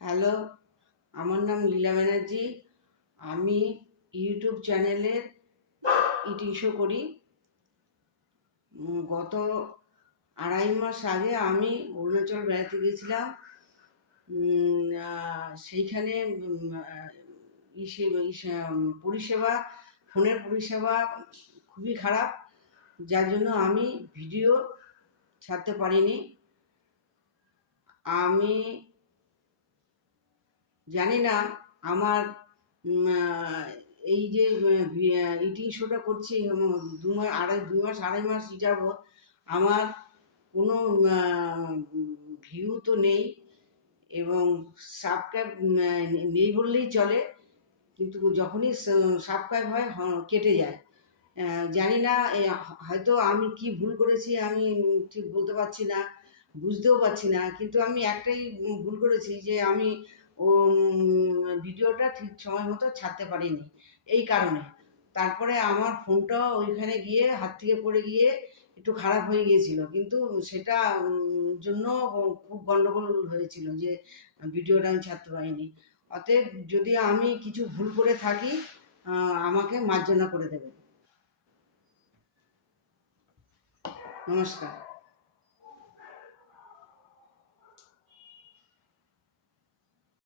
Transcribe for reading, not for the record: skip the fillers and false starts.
Hello, আমার নাম লীলা ব্যানার্জি। আমি ইউটিউব চ্যানেলের ইটিং শো করি। গত 2.5 মাস আগে আমি অরুণাচল বেড়াতে গিয়েছিলাম। সেইখানে পরিষেবা, ফোনের পরিষেবা খুবই খারাপ, যার জন্য আমি ভিডিও ছাড়তে পারিনি। আমি জানি না আমার এই যে ইটিং শোটা করছি 2 মাস 2.5 মাস যাবৎ আমার কোনো ভিউ তো নেই এবং সাবস্ক্রাইব নেই বললেই চলে, কিন্তু যখনই সাবস্ক্রাইব হয় কেটে যায়। জানি না, হয়তো আমি কি ভুল করেছি আমি ঠিক বলতে পারছি না, বুঝতেও পারছি না, কিন্তু আমি একটাই ভুল করেছি যে আমি ভিডিওটা ঠিক সময় মতো ছাড়তে পারিনি এই কারণে। তারপরে আমার ফোনটাও ওইখানে গিয়ে হাত থেকে পড়ে গিয়ে একটু খারাপ হয়ে গিয়েছিল, কিন্তু সেটা জন্য খুব গন্ডগোল হয়েছিল যে ভিডিওটা আমি ছাড়তে পারিনি। অতএব যদি আমি কিছু ভুল করে থাকি আমাকে মার্জনা করে দেবেন। নমস্কার।